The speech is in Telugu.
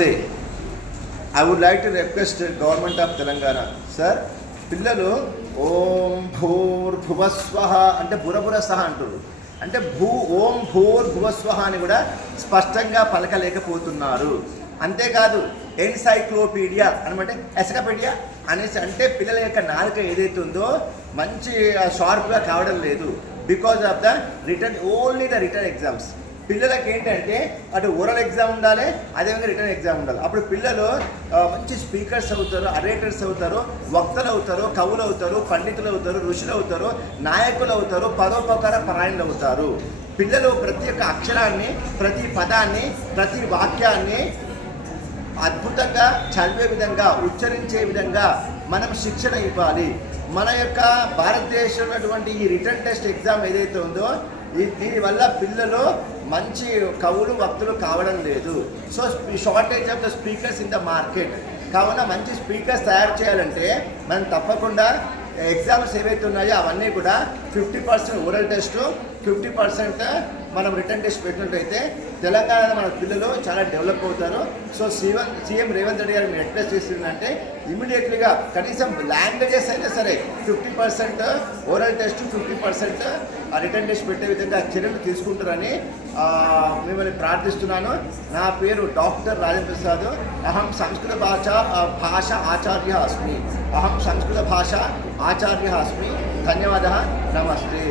నమస్తే. I would like to request Government of Telangana, sir, పిల్లలు ఓం భూర్భువస్వహ అంటే బురబుర సహ అంటారు. అంటే ఓం భూర్భువస్వహ అని కూడా స్పష్టంగా పలకలేకపోతున్నారు. అంతేకాదు ఎన్సైక్లోపీడియా అనమాట ఎసకపీడియా అనేసి అంటే పిల్లల యొక్క నాలుక ఏదైతే ఉందో మంచి షార్ప్గా కావడం లేదు. Because of the only the return exams. పిల్లలకి ఏంటంటే అటు ఓరల్ ఎగ్జామ్ ఉండాలి, అదేవిధంగా రిటర్న్ ఎగ్జామ్ ఉండాలి. అప్పుడు పిల్లలు మంచి స్పీకర్స్ అవుతారు, అరేటర్స్ అవుతారు, వక్తలు అవుతారు, కవులు అవుతారు, పండితులు అవుతారు, ఋషులు అవుతారు, నాయకులు అవుతారు, పరోపకార పరాయణులు అవుతారు. పిల్లలు ప్రతి ఒక్క అక్షరాన్ని, ప్రతి పదాన్ని, ప్రతి వాక్యాన్ని అద్భుతంగా చదివే విధంగా, ఉచ్చరించే విధంగా మనం శిక్షణ ఇవ్వాలి. మన యొక్క భారతదేశంలో ఉన్నటువంటి ఈ రిటర్న్ టెస్ట్ ఎగ్జామ్ ఏదైతే ఉందో దీనివల్ల పిల్లలు మంచి కవులు వక్తులు కావడం లేదు. So shortage of the speakers in the market. కావున మంచి స్పీకర్స్ తయారు చేయాలంటే మనం తప్పకుండా ఎగ్జామ్స్ ఏవైతే ఉన్నాయో అవన్నీ కూడా 50% ఓరల్ టెస్ట్, 50% మనం రిటర్న్ టెస్ట్ పెట్టినట్టయితే తెలంగాణలో మన పిల్లలు చాలా డెవలప్ అవుతారు. సో సీఎం రేవంత్ రెడ్డి గారు మీరు ఎట్లా చేసిందంటే ఇమీడియట్లీగా కనీసం లాంగ్వేజెస్ అయినా సరే 50% ఓరల్ టెస్ట్, 50% రిటర్న్ టెస్ట్ పెట్టే విధంగా చర్యలు తీసుకుంటారని మిమ్మల్ని ప్రార్థిస్తున్నాను. నా పేరు డాక్టర్ రాజేంద్ర ప్రసాద్. అహం సంస్కృత భాష ఆచార్య అస్మి. అహం సంస్కృత భాష ఆచార్య అస్మి. ధన్యవాదः. నమస్తే.